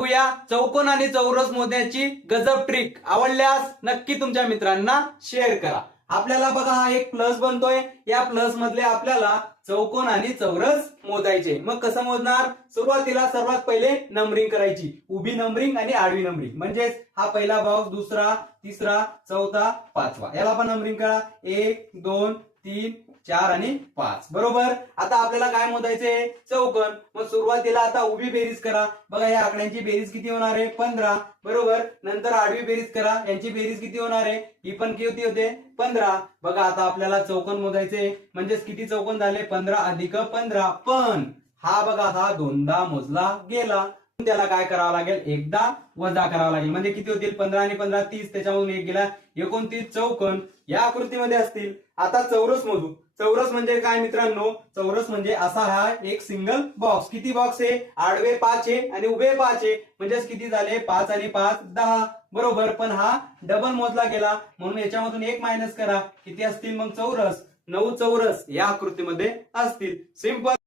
बघूया चौकोन आणि चौरस मोजण्याची गजब ट्रिक. आवडल्यास नक्की तुमच्या मित्रांना शेअर करा. आपल्याला बघा हा एक प्लस बनतोय. या प्लस मधले आपल्याला चौकोन आणि चौरस मोजायचे. मग कसं मोजणार? सुरुवातीला सर्वात पहिले नंबरिंग करायची. उभी नंबरिंग आणि आडवी नंबरिंग. म्हणजेच हा पहिला बॉक्स, दुसरा, तिसरा, चौथा, पाचवा. याला पण नंबरिंग करा. 1 2 3 4 आणि 5. बरोबर. आता आपल्याला काय मोजायचंय? चौकोन. मग सुरुवातीला आता उभी बेरीज करा. बघा या आकड्यांची बेरीज किती होणार आहे? 15. बरोबर. नंतर आडवी बेरीज करा. यांची बेरीज किती होणार आहे? ही पण किती होते? 15. बघा आता आपल्याला चौकोन मोजायचे. म्हणजेच किती चौकोन झाले? 15 अधिक 15. पण हा बघा हा दोनदा मोजला गेला. त्याला काय करावं लागेल? एकदा वजा करावं लागेल. म्हणजे किती होतील? 15 आणि 15 30. त्याच्यामधून एक गेला. 29 चौकोन या आकृतीमध्ये असतील. आता चौरस मोजू. चौरस म्हणजे काय मित्रांनो? चौरस म्हणजे असा हा एक सिंगल बॉक्स. किती बॉक्स आहे? आडवे 5 आहे आणि उभे 5 आहे. म्हणजेच किती झाले? 5 आणि 5 10. बरोबर. पण हा डबल मोजला गेला म्हणून याच्यामधून एक मायनस करा. किती असतील मग चौरस? 9 चौरस या आकृतीमध्ये असतील. सिंपल.